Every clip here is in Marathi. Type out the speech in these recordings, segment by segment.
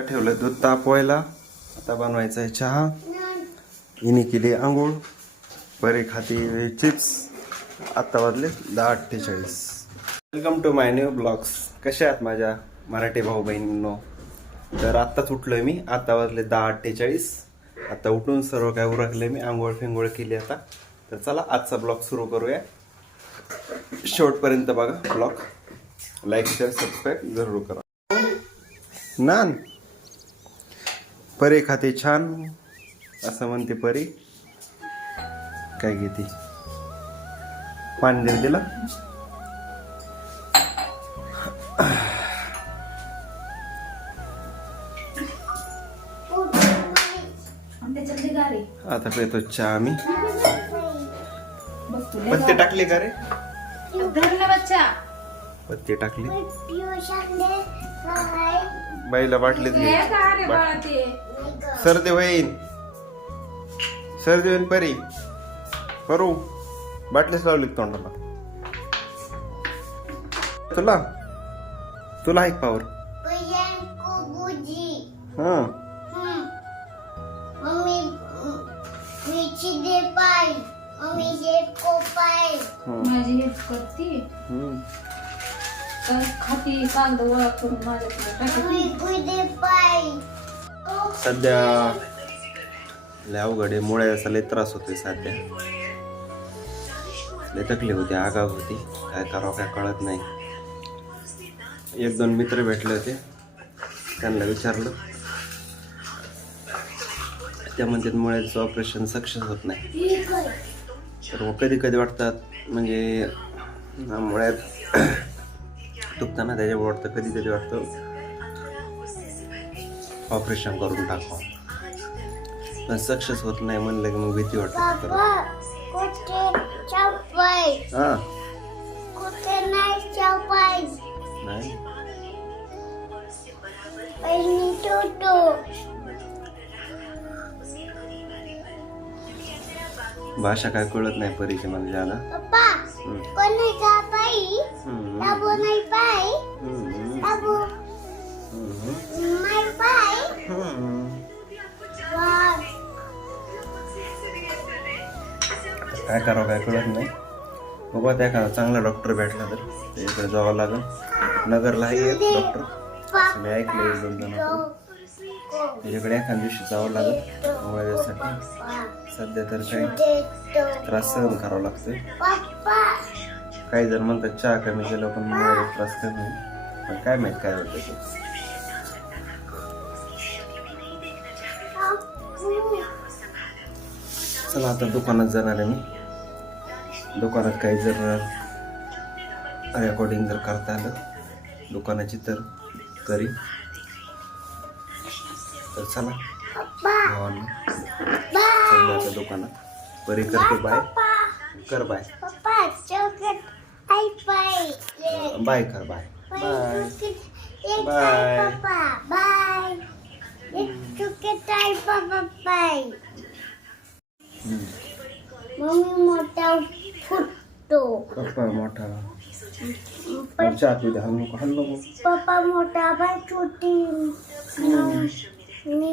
ठेवलं दूध तापवायला. आता बनवायचा आहे चहा. हिने केली आंघोळ. बरे खाती चिप्स. आत्ता वाजले दहा अठ्ठेचाळीस. Welcome to my new blogs कसे आहात माझ्या मराठी भाऊ बहिणींनो? तर आत्ताच उठलोय मी. आत्ता वाजले दहा अठ्ठेचाळीस. आत्ता उठून सर्व काय उरकले मी. आंघोळ फिंगोळ केली आता. तर चला आजचा ब्लॉग सुरू करूया. शेवटपर्यंत बघा ब्लॉग लाईक शेअर सबस्क्राईब जरूर करा. नान परी खाते छान. असं म्हणते परी. काय घेते पाणी दे दिला. आता पितो चहा आम्ही तू पत्ते टाकले का रे? ना बच्चा पत्ते टाकले. बाईला बाटलीत लय घे सर्दी होईन सर्दी होईन परी. करू बाटलीच लावली तोंडाला. तुला? तुला ऐक पावर हा. माझी हेल्प करते? खाती कांदा गोळा करून माझ्याकडे टाकते. सध्या लय अवघड आहे. मुळे लय त्रास होतोय सध्या. लय तकलीफ होती आगाव होती. काय करावं काय कळत नाही. एक दोन मित्र भेटले होते. त्यांना विचारलं. त्या म्हणतात मुळ्याचं ऑपरेशन सक्सेस होत नाही. तर मग कधी कधी वाटतात म्हणजे मुळ्यात दुखताना त्याच्यामुळे वाटतं कधी कधी वाटतं ऑपरेशन करून टाकावं पण सक्सेस होत नाही म्हणलं की मग भीती वाटते हा. नाही भाषा काय कळत नाही परीचे मला ज्याला हम्म. हम्म. हम्म. हम्म. हम्म. काय करावं काय कळत नाही. बघू आता एखादा चांगला डॉक्टर भेटला तर. त्याच्याकडे जावं लागेल. नगरला आहे एक डॉक्टर मी ऐकलं एक दोन जण. त्याच्याकडे एखाद्या दिवशी जावं लागेल. मुळ्यासाठी सध्या तर काही त्रास सहन करावा लागतोय. काही जण म्हणतात चहा कमी केलं पण मुळ्याचा त्रास कमी. पण काय माहीत काय होतं ते. चला आता दुकानात जाणार आहे मी. दुकानात काही जर रेकॉर्डिंग जर करता आलं दुकानाची तर करी. तर चला भावांनो दुकानात. परी करते बाय कर बाय बाय कर बाय बाय बाय मम्मी मोठा फुटतो पप्पा मोठा चहा पिऊ दे हल्लो हल्लो पप्पा मोठा बाय छोटी मी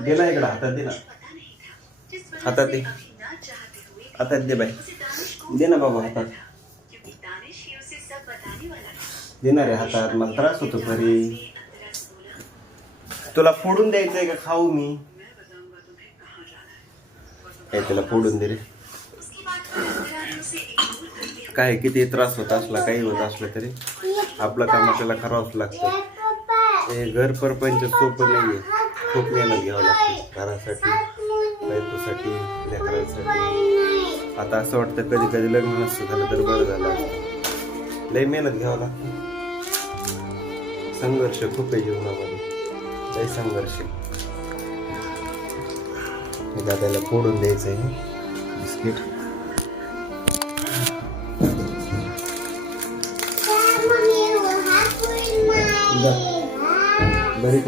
दिला इकडं हातात दिला हातात दे. हातात दे बाई. दे ना बाबा हातात. देणार आहे हातात. मला त्रास होतो घरी तुला फोडून द्यायचंय का खाऊ मी? काय त्याला फोडून दे रे. काय किती त्रास होत असला काही होत असलं तरी. आपलं काम आपल्याला करावंच लागतं. हे घर परपंच सोपं नाहीये. खूप मेहनत घ्यावं लागते. घरासाठी बायकोसाठी लेकरांसाठी. आता असं वाटतं कधी कधी लग्न नसतं झालं तर बरं झालं लय मेहनत घ्यावं लागतं. संघर्ष खूप आहे जीवनामध्ये. लय संघर्ष. दादाला फोडून द्यायचं आहे बिस्किट. बरी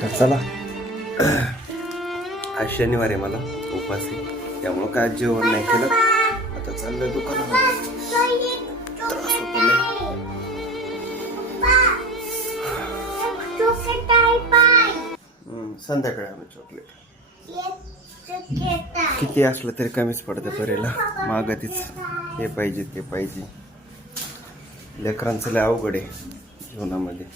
तर चला. आज शनिवार आहे मला उपवास आहे. त्यामुळं काय जेवण नाही केलं. आता चाललंय दुकानामध्ये. संध्याकाळी आम्ही चॉकलेट किती असलं तरी कमीच पडतं परेला. मागं तीच. हे पाहिजे ते पाहिजे. लेकरांचं लय अवघड आहे जीवनामध्ये.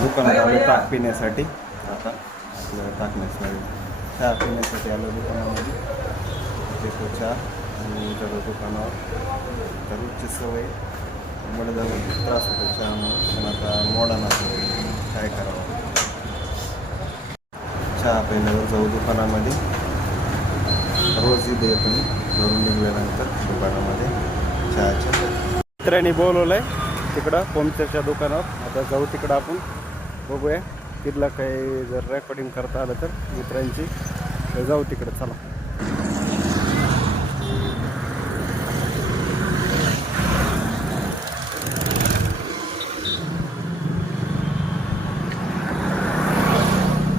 दुकानात आलो ताक पिण्यासाठी. आता? नसणार चहा पिण्यासाठी आलो दुकानामध्ये. देतो चहा आणि इकडं दुकानावर. तर रोजची सवय मला जाऊन त्रास होतो चहामुळे. पण आता मोडा नसतो काय करावं? चहा पिण्यावर जाऊ दुकानामध्ये. रोज इथे येतो मी घरून निघल्यानंतर दुकानामध्ये चहाच्या. मित्रांनी बोलवलंय तिकडं पोमच्याच्या दुकानावर. आता जाऊ तिकडं आपण. बघूया तिथला काही जर रेकॉर्डिंग करता आलं तर मित्रांची. तर जाऊ तिकडं चला.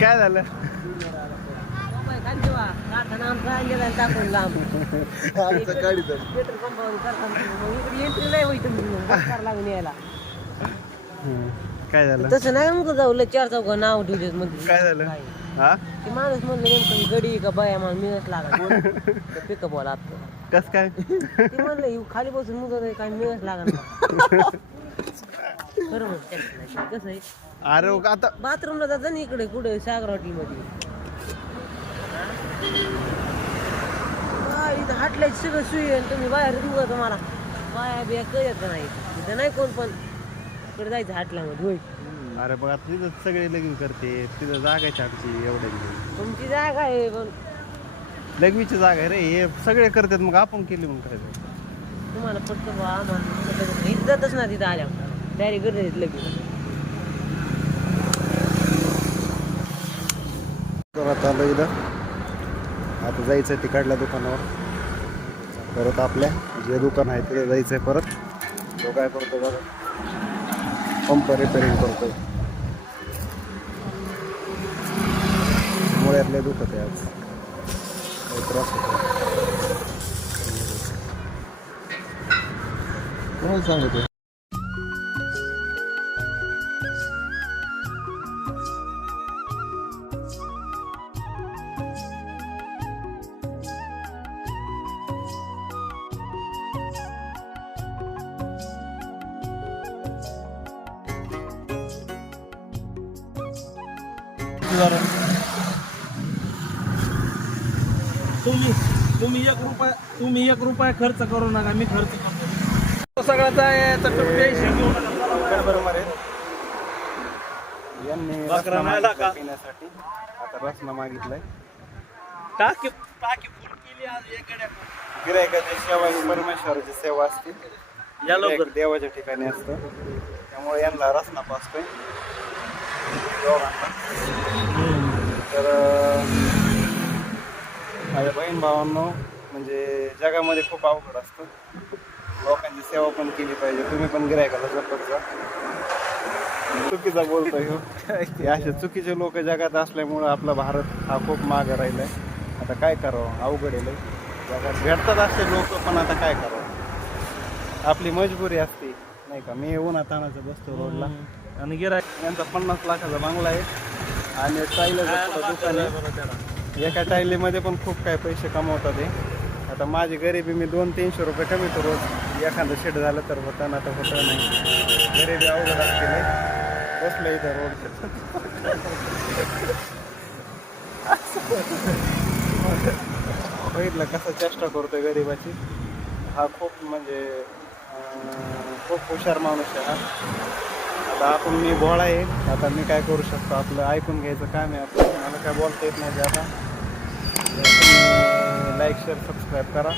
काय झालं? टाकून लांब. पेट्रोल मग इकडे एंट्री नाही होईल तुम्ही मग लागेल यायला. काय झालं? तसं नाही मग जाऊ लय चार चौघ नाव ठेवलेत मध्ये काय झालं? हा? ते माणूस म्हणलं नेमकं गडी का बाया? मला मिळत लागला पिकअप वाला आपलं कस काय? ते म्हणलं ही खाली बसून मुलं काय मिळत लागल बरोबर कसं आहे? अरे आता बाथरूमला जाता ना इकडे कुठे? सागर हॉटेलमध्ये हा, सगळं सुई आहे आणि तुम्ही बाहेर उगा तुम्हाला बाया बिया कळत नाही. इथं नाही कोण पण. इकडे जायचं हाटल्यामध्ये होय. अरे बघ तिथं सगळे लगीन करते. तिथं जागा आहे आमची एवढ्या तुमची जागा आहे पण लघवीची जागा आहे रे हे सगळे करतात मग आपण केली मग काय? तुम्हाला पटतं बा आम्हाला इथं जातच ना तिथं आल्या. डायरेक्ट करत लगेच तर आता आलो इथं. आता जायचं तिकडल्या दुकानावर. परत आपल्या जे दुकान आहे तिथे जायचं आहे परत. तो काय करतो बघा. पंप रिपेअरिंग करतोय. मुळ्यातले दुखत आहे आज. काही त्रास होतो कोणाला सांगतो तुम्ही तुम्ही एक रुपया तुम्ही एक रुपया खर्च करू नका मी खर्च करतो. सगळा जायचा टेन्शन घेऊ नका. बरोबर आहे. यांनी बकरा नाही का? पिण्यासाठी. आता रसना मागितलाय. टाकी टाकी फुल केली आज एक गड्या गिरायकाची सेवा परमेश्वराची सेवा असते. या लवकर. देवाच्या ठिकाणी असतं. त्यामुळे यांना रसना दोघांना. तर माझ्या बहीण भावांनो म्हणजे जगामध्ये खूप अवघड असतं. लोकांची सेवा पण केली पाहिजे. तुम्ही पण गिरायकाला जपत जा चुकीचा बोलतोय हो. हे असे चुकीचे लोक जगात असल्यामुळं आपला भारत हा खूप मागे राहिलाय. आता काय करावं? अवघड आहे. जगात भेटतात असे लोक पण आता काय करावं? आपली मजबुरी असते. नाही का? मी येऊन तानाचं बसतो रोडला. आणि गिराय यांचा पन्नास लाखाचा बंगला आहे. आणि टायलरचं पुढं दुकान. आहे एका टायलीमध्ये पण खूप काय पैसे कमवतात हे. आता माझी गरिबी मी दोन तीनशे रुपये कमीतो रोज एखादं शेट झालं तर होतं ना तर होतं नाही. गरिबी अवघड असते. बसलं इथं रोड बघितलं कसं चेष्टा करतोय गरिबाची. हा खूप म्हणजे खूप हुशार माणूस आहे हा. आता आपण मी बोळा आहे. आता मी काय करू शकतो? आपलं ऐकून घ्यायचं काम आहे आपलं. मला काय बोलता येत नाही आता. लाईक शेअर सबस्क्राईब करा.